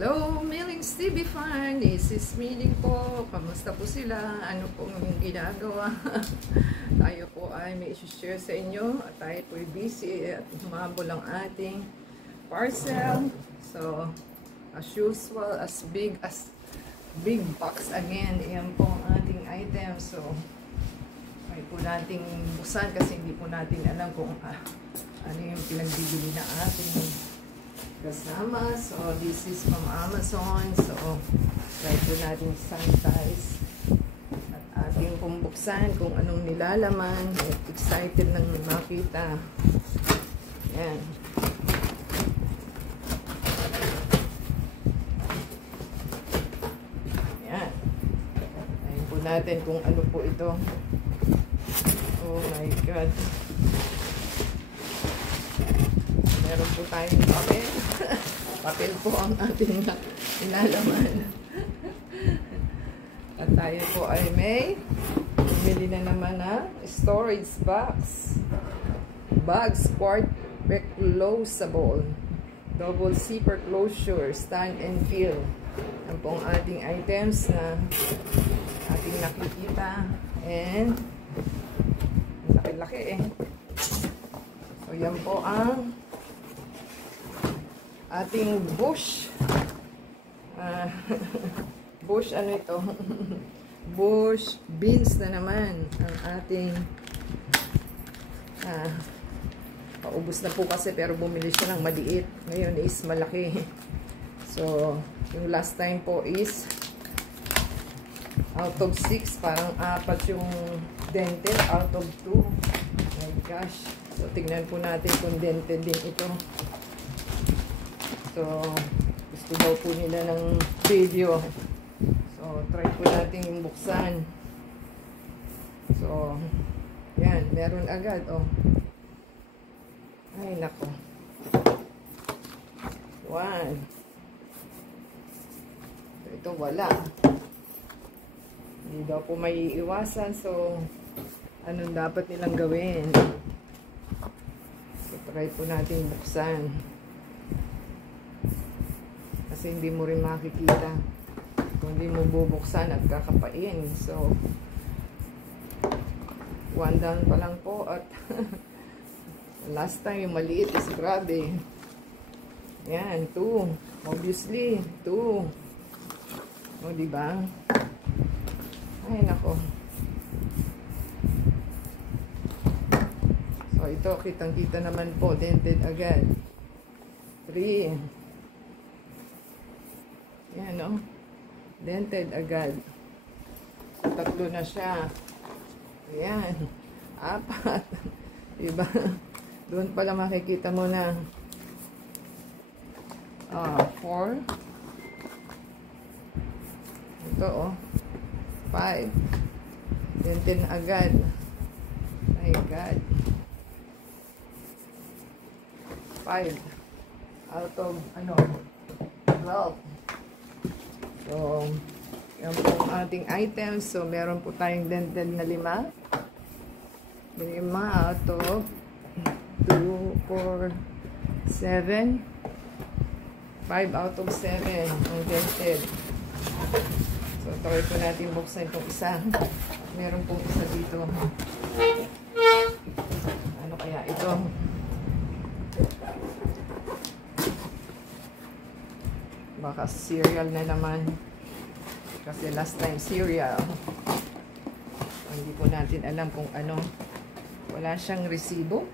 Hello, Millings TV fan. This is Milling po. Kamusta po sila? Ano pong ginagawa? Tayo po ay may isi-share sa inyo. At tayo po ay busy at humabol ang ating parcel. So, as usual, as big box again. Iyan po ang ating item. So, may po nating buksan kasi hindi po natin alam kung ano yung pinagbibili na ating kasama. So, this is from Amazon. So, try po natin sanitize at ating pumbuksan kung anong nilalaman. Excited nang makita. Yan. Yan. Ayun po natin kung ano po ito. Oh my God. Meron po tayong papel. Papel po ang ating inalaman. At tayo po ay may bumili na naman na storage box. Bags quart closable. Double zipper closure. Stand and fill. Yan po ang ating items na ating nakikita. And laki-laki eh. So yan po ang ating bush. Bush ano ito? Bush beans na naman ang ating paubos na po kasi pero bumili siya ng maliit. Ngayon is malaki. So, yung last time po is out of 6, parang 4 yung dented out of 2. Oh my gosh. So, tignan po natin kung dented din ito. So, gusto daw po nila ng video. So, try po natin yung buksan. So, yan. Meron agad, oh. Ay, nako. 1. Ito, wala. Hindi daw po may iiwasan. So, anong dapat nilang gawin? So, try po natin buksan. Kasi hindi mo rin makikita kung hindi mo bubuksan at kakapain. So, 1 down pa lang po at last time yung maliit is grabe. Yan, 2. Obviously, 2. O, diba? Ay, nako. So, ito, kitang-kita naman po. Dented agad. 3. Yan, no? Dented agad. So, 3 na siya. Ayan. 4. Diba? Doon pala makikita mo na 4. Ito, oh. 5. Dented agad. My God. 5. Out of, 12. So, yan po ang ating items. So, meron po tayong dented na 5. 5 out of 2, 4, 7. 5 out of 7 ang dented. So, try po natin buksan itong isa. Meron pong isa dito. Ano kaya ito? Baka cereal na naman. Kasi last time cereal. Hindi po natin alam kung ano. Wala siyang resibo.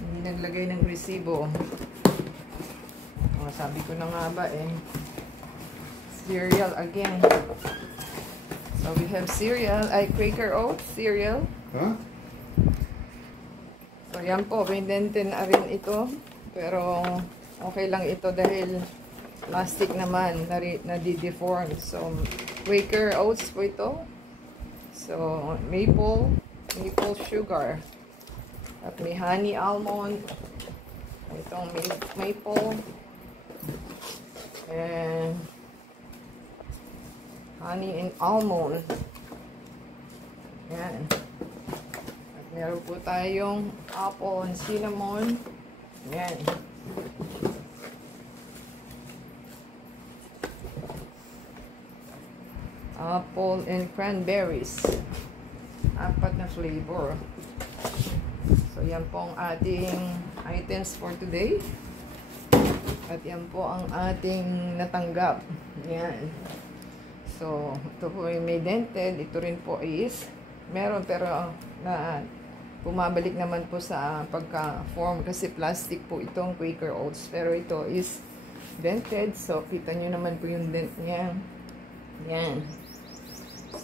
Hindi naglagay ng resibo. Sabi ko na nga ba eh. Cereal again. So we have cereal. Quaker Oats cereal. Huh? So yan po. Bindentin na rin ito. Pero okay lang ito dahil plastic naman, nadi-deform. So, Quaker Oats po ito. So, maple sugar. At may honey almond. Itong maple. And honey and almond. Yan. At meron po tayong apple and cinnamon. Yan. apple, and cranberries. 4 na flavor. So, yan po ang ating items for today. At yan po ang ating natanggap. Yan. So, ito po ay may dented. Ito rin po is meron pero na bumabalik naman po sa pagka-form kasi plastic po itong Quaker Oats. Pero ito is dented. So, kita nyo naman po yung dent niya. Yan.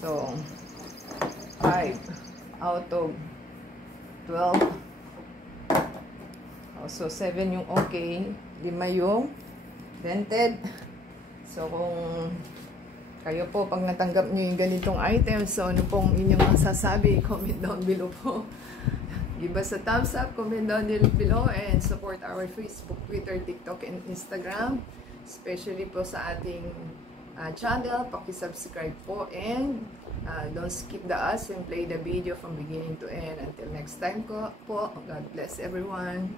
So, 5 out of 12. So, 7 yung okay. 5 yung dented. So, kung kayo po, pag natanggap nyo yung ganitong item, so ano pong inyong masasabi, comment down below po. Give us a thumbs up, comment down below, and support our Facebook, Twitter, TikTok, and Instagram. Especially po sa ating channel, paki-subscribe po, and don't skip the ads and play the video from beginning to end. Until next time po, God bless everyone.